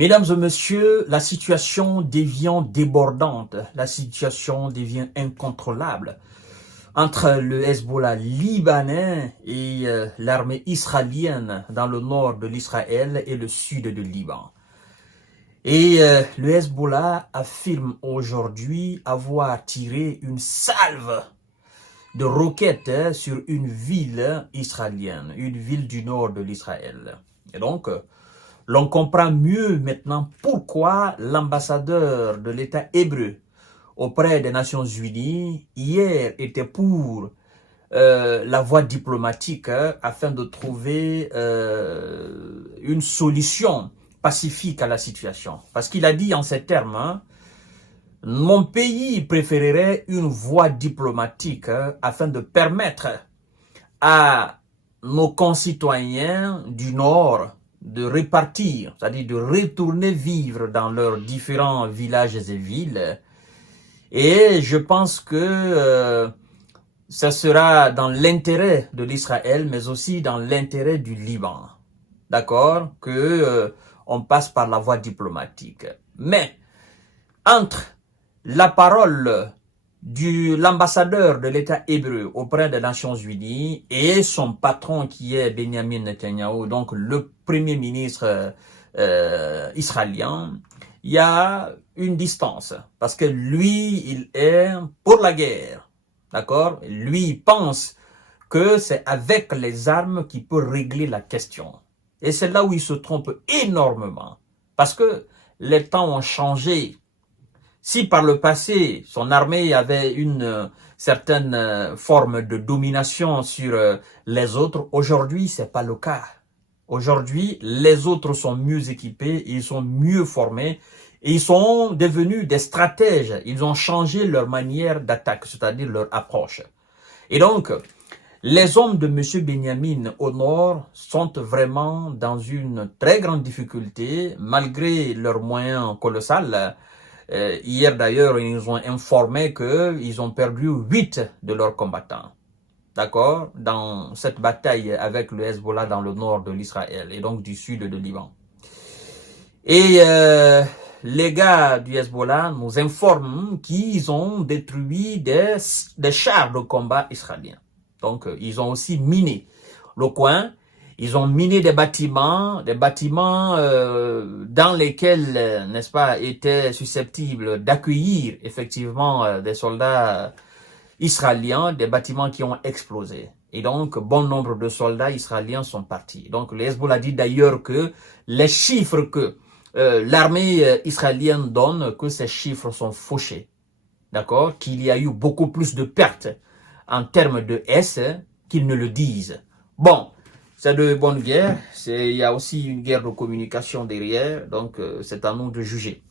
Mesdames et messieurs, la situation devient débordante, la situation devient incontrôlable entre le Hezbollah libanais et l'armée israélienne dans le nord de l'Israël et le sud du Liban. Et le Hezbollah affirme aujourd'hui avoir tiré une salve de roquettes sur une ville israélienne, une ville du nord de l'Israël. Et donc, l'on comprend mieux maintenant pourquoi l'ambassadeur de l'État hébreu auprès des Nations Unies hier était pour la voie diplomatique afin de trouver une solution pacifique à la situation. Parce qu'il a dit en ces termes, mon pays préférerait une voie diplomatique afin de permettre à nos concitoyens du Nord de repartir, c'est-à-dire de retourner vivre dans leurs différents villages et villes. Et je pense que ça sera dans l'intérêt de l'Israël, mais aussi dans l'intérêt du Liban. D'accord? Que on passe par la voie diplomatique. Mais entre la parole de l'ambassadeur de l'État hébreu auprès des Nations Unies et son patron qui est Benjamin Netanyahu, donc le premier ministre israélien, il y a une distance parce que lui, il est pour la guerre, d'accord? Lui, il pense que c'est avec les armes qu'il peut régler la question. Et c'est là où il se trompe énormément parce que les temps ont changé. Si par le passé, son armée avait une certaine forme de domination sur les autres, aujourd'hui, c'est pas le cas. Aujourd'hui, les autres sont mieux équipés, ils sont mieux formés, et ils sont devenus des stratèges. Ils ont changé leur manière d'attaque, c'est-à-dire leur approche. Et donc, les hommes de M. Benjamin au nord sont vraiment dans une très grande difficulté, malgré leurs moyens colossaux. Hier d'ailleurs, ils nous ont informé qu'ils ont perdu 8 de leurs combattants. D'accord? Dans cette bataille avec le Hezbollah dans le nord de l'Israël et donc du sud de Liban. Et les gars du Hezbollah nous informent qu'ils ont détruit des chars de combat israéliens. Donc, ils ont aussi miné le coin. Ils ont miné des bâtiments dans lesquels, n'est-ce pas, étaient susceptibles d'accueillir effectivement des soldats israéliens, des bâtiments qui ont explosé. Et donc, bon nombre de soldats israéliens sont partis. Donc, le Hezbollah dit d'ailleurs que les chiffres que l'armée israélienne donne, que ces chiffres sont fauchés. D'accord? Qu'il y a eu beaucoup plus de pertes en termes de S qu'ils ne le disent. Bon. C'est de bonne guerre, il y a aussi une guerre de communication derrière, donc c'est à nous de juger.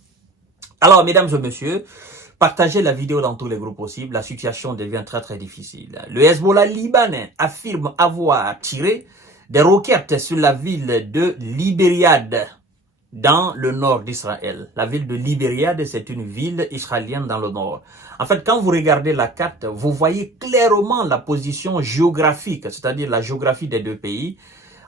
Alors, mesdames et messieurs, partagez la vidéo dans tous les groupes possibles, la situation devient très très difficile. Le Hezbollah libanais affirme avoir tiré des roquettes sur la ville de Libériade, dans le nord d'Israël. La ville de Libériade, c'est une ville israélienne dans le nord. En fait, quand vous regardez la carte, vous voyez clairement la position géographique, c'est-à-dire la géographie des deux pays.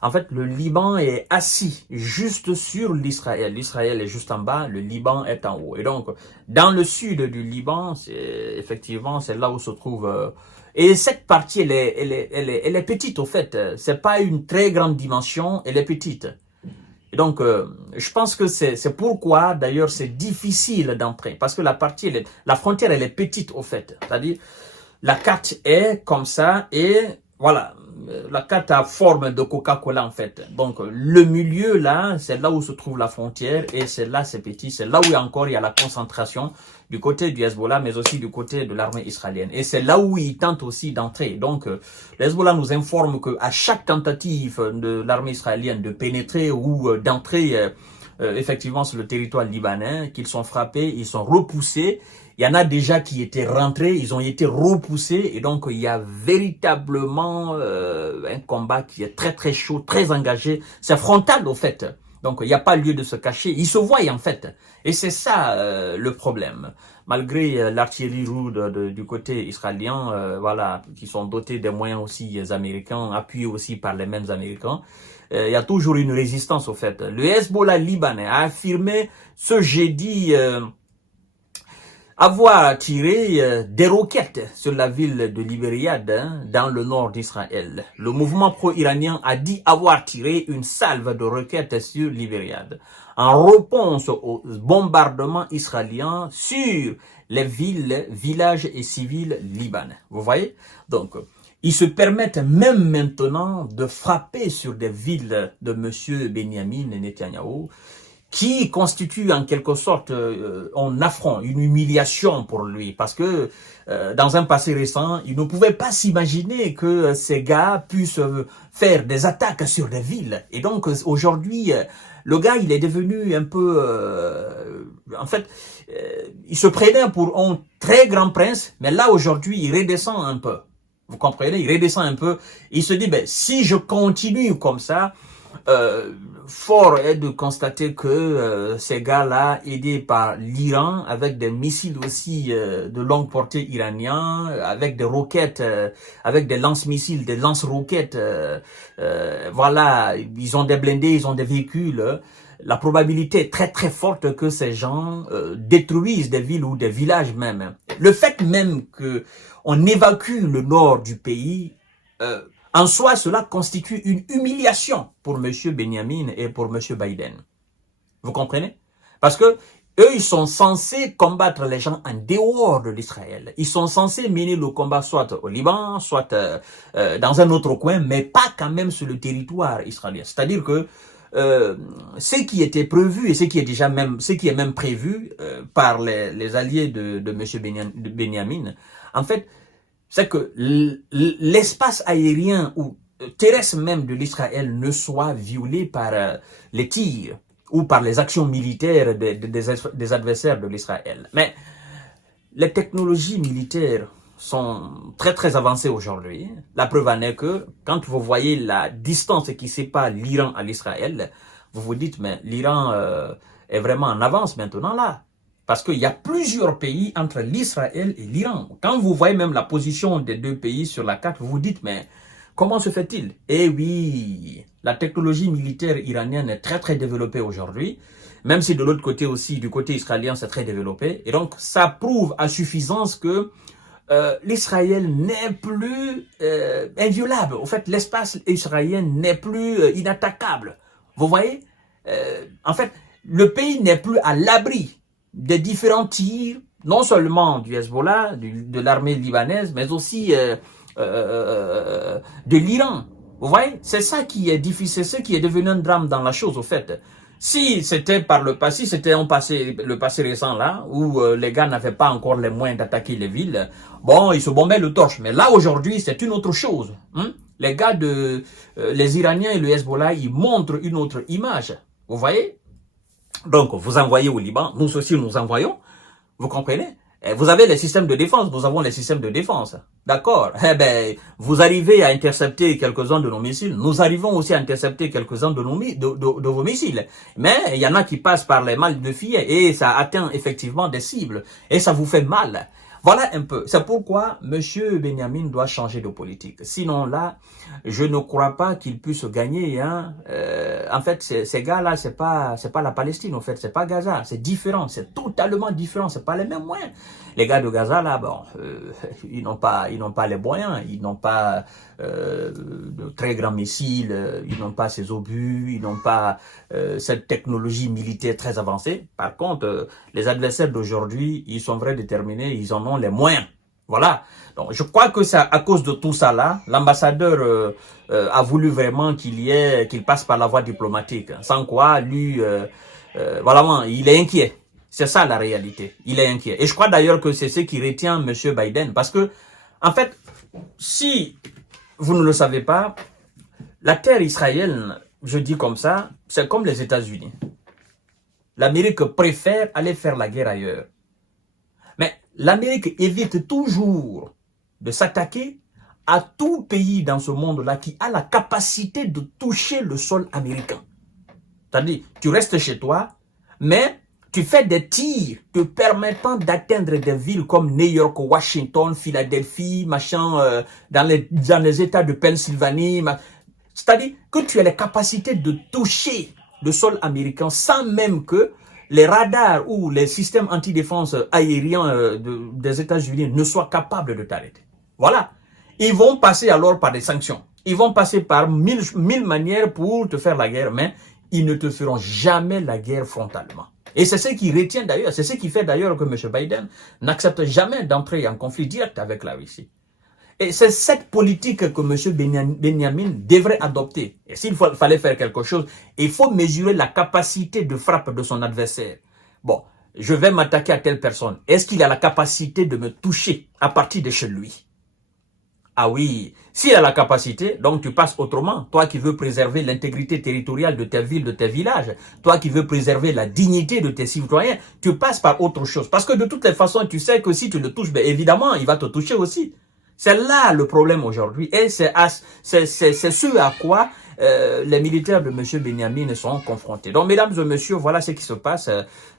En fait, le Liban est assis juste sur l'Israël. L'Israël est juste en bas, le Liban est en haut. Et donc, dans le sud du Liban, effectivement, c'est là où se trouve... et cette partie, elle est petite, au fait. C'est pas une très grande dimension, elle est petite. Et donc, je pense que c'est pourquoi, d'ailleurs, c'est difficile d'entrer. Parce que la frontière, elle est petite, au fait. C'est-à-dire, la carte est comme ça et voilà. La carte a forme de Coca-Cola, en fait. Donc, le milieu, là, c'est là où se trouve la frontière et c'est là, c'est petit. C'est là où il y a la concentration du côté du Hezbollah, mais aussi du côté de l'armée israélienne. Et c'est là où ils tentent aussi d'entrer. Donc, le Hezbollah nous informe qu'à chaque tentative de l'armée israélienne de pénétrer ou d'entrer effectivement sur le territoire libanais, qu'ils sont frappés, ils sont repoussés. Il y en a déjà qui étaient rentrés, ils ont été repoussés. Et donc, il y a véritablement un combat qui est très très chaud, très engagé. C'est frontal, au fait. Donc, il n'y a pas lieu de se cacher. Ils se voient, en fait. Et c'est ça le problème. Malgré l'artillerie lourde du côté israélien, voilà, qui sont dotés des moyens aussi américains, appuyés aussi par les mêmes Américains, il y a toujours une résistance au fait. Le Hezbollah libanais a affirmé ce jeudi avoir tiré des roquettes sur la ville de Libériade, dans le nord d'Israël. Le mouvement pro-iranien a dit avoir tiré une salve de roquettes sur Libériade, en réponse aux bombardements israéliens sur les villes, villages et civils libanais. Vous voyez? Donc, ils se permettent même maintenant de frapper sur des villes de M. Benjamin Netanyahu, qui constitue en quelque sorte un affront, une humiliation pour lui, parce que dans un passé récent, il ne pouvait pas s'imaginer que ces gars puissent faire des attaques sur des villes. Et donc aujourd'hui, le gars, il est devenu un peu... en fait, il se prenait pour un très grand prince, mais là aujourd'hui, il redescend un peu. Vous comprenez? Il redescend un peu. Il se dit, ben, si je continue comme ça, fort est de constater que ces gars-là, aidés par l'Iran, avec des missiles aussi de longue portée iraniens, avec des roquettes, avec des lance-missiles, des lance-roquettes, voilà, ils ont des blindés, ils ont des véhicules. La probabilité est très très forte que ces gens détruisent des villes ou des villages même. Le fait même que on évacue le nord du pays, en soi, cela constitue une humiliation pour M. Benjamin et pour M. Biden. Vous comprenez? Parce que eux, ils sont censés combattre les gens en dehors de l'Israël. Ils sont censés mener le combat soit au Liban, soit dans un autre coin, mais pas quand même sur le territoire israélien. C'est-à-dire que ce qui était prévu et ce qui est même prévu par les alliés de M. Benjamin, en fait, c'est que l'espace aérien ou terrestre même de l'Israël ne soit violé par les tirs ou par les actions militaires des adversaires de l'Israël. Mais les technologies militaires sont très très avancées aujourd'hui. La preuve en est que quand vous voyez la distance qui sépare l'Iran à l'Israël, vous vous dites, mais l'Iran est vraiment en avance maintenant là. Parce qu'il y a plusieurs pays entre l'Israël et l'Iran. Quand vous voyez même la position des deux pays sur la carte, vous vous dites, mais comment se fait-il? Eh oui, la technologie militaire iranienne est très très développée aujourd'hui, même si de l'autre côté aussi, du côté israélien, c'est très développé. Et donc, ça prouve à suffisance que l'Israël n'est plus inviolable. En fait, l'espace israélien n'est plus inattaquable. Vous voyez? En fait, le pays n'est plus à l'abri des différents tirs, non seulement du Hezbollah, de l'armée libanaise, mais aussi de l'Iran. Vous voyez, c'est ça qui est difficile, c'est ce qui est devenu un drame dans la chose, au fait. Si c'était par le passé, c'était le passé récent là, où les gars n'avaient pas encore les moyens d'attaquer les villes, bon, ils se bombaient le torche. Mais là, aujourd'hui, c'est une autre chose. Hein? Les gars les Iraniens et le Hezbollah, ils montrent une autre image. Vous voyez? Donc, vous envoyez au Liban, nous aussi nous envoyons, vous comprenez? Vous avez les systèmes de défense, nous avons les systèmes de défense, d'accord? Eh ben, vous arrivez à intercepter quelques-uns de nos missiles, nous arrivons aussi à intercepter quelques-uns de vos missiles. Mais il y en a qui passent par les mâles de filets et ça atteint effectivement des cibles et ça vous fait mal. Voilà un peu. C'est pourquoi M. Benjamin doit changer de politique. Sinon là, je ne crois pas qu'il puisse gagner. Hein. En fait, ces gars-là, c'est pas la Palestine. En fait, c'est pas Gaza. C'est différent. C'est totalement différent. C'est pas les mêmes moyens. Les gars de Gaza là, bon, ils n'ont pas les moyens. Ils n'ont pas de très grands missiles. Ils n'ont pas ces obus. Ils n'ont pas cette technologie militaire très avancée. Par contre, les adversaires d'aujourd'hui, ils sont vraiment déterminés. Ils en ont les moyens. Voilà. Donc, je crois que c'est à cause de tout ça là, l'ambassadeur a voulu vraiment qu'il passe par la voie diplomatique. Sans quoi, lui, voilà, il est inquiet. C'est ça la réalité. Il est inquiet. Et je crois d'ailleurs que c'est ce qui retient M. Biden. Parce que, en fait, si vous ne le savez pas, la terre israélienne, je dis comme ça, c'est comme les États-Unis. L'Amérique préfère aller faire la guerre ailleurs. Mais l'Amérique évite toujours de s'attaquer à tout pays dans ce monde-là qui a la capacité de toucher le sol américain. C'est-à-dire, tu restes chez toi, mais tu fais des tirs te permettant d'atteindre des villes comme New York, Washington, Philadelphie, machin, dans les États de Pennsylvanie. C'est-à-dire que tu as les capacités de toucher le sol américain sans même que les radars ou les systèmes antidéfense aériens des États-Unis ne soient capables de t'arrêter. Voilà. Ils vont passer alors par des sanctions. Ils vont passer par mille manières pour te faire la guerre, mais ils ne te feront jamais la guerre frontalement. Et c'est ce qui retient d'ailleurs, c'est ce qui fait d'ailleurs que M. Biden n'accepte jamais d'entrer en conflit direct avec la Russie. Et c'est cette politique que M. Benjamin devrait adopter. Et s'il fallait faire quelque chose, il faut mesurer la capacité de frappe de son adversaire. Bon, je vais m'attaquer à telle personne. Est-ce qu'il a la capacité de me toucher à partir de chez lui? Ah oui, s'il a la capacité, donc tu passes autrement. Toi qui veux préserver l'intégrité territoriale de ta ville, de tes villages, toi qui veux préserver la dignité de tes citoyens, tu passes par autre chose. Parce que de toutes les façons, tu sais que si tu le touches, ben évidemment, il va te toucher aussi. C'est là le problème aujourd'hui. Et c'est ce à quoi les militaires de M. Benjamin sont confrontés. Donc, mesdames et messieurs, voilà ce qui se passe.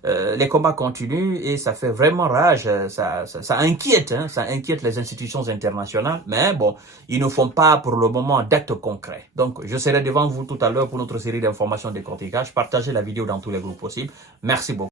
Les combats continuent et ça fait vraiment rage. Ça inquiète, hein, ça inquiète les institutions internationales. Mais bon, ils ne font pas pour le moment d'actes concrets. Donc, je serai devant vous tout à l'heure pour notre série d'informations de décortiquage. Partagez la vidéo dans tous les groupes possibles. Merci beaucoup.